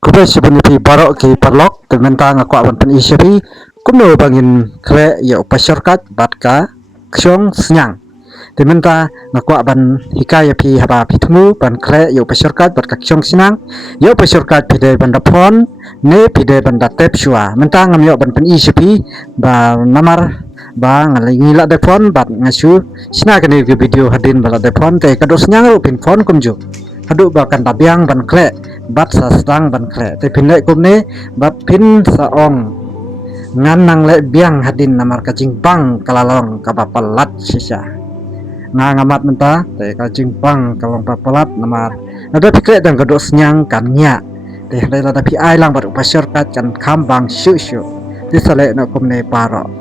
Kuba sebelum pi barok ki parlok tementang aku awan pen isyapi kumno bangin khleh ya pasyarkat batka kshong sniang tementa ngaku aban hikaya pi haba pitmu ban khleh ya pasyarkat batka kshong sniang ya pasyarkat pide banda phone ne pide banda tap shua mentang ngam yo ban pen isyapi ba namar ba ngalai ngila de phone bat ngasu sina kene video hadin bala de phone te kado sniang ro pin phone kumju hadu ba kan tabiang ban khleh bat sa stang ban khleh te pin le kumne bat pin sa ong ngan nang le biang hadin namar ka jingbang kalalong ka bapalat sisa nga ngamat menta te ka jingbang kalong bapalat namar nada pikre dan kado sniang kan nya te le la pi ai lang bat pasyarkat kan khambang shu shu te sale na kumne paro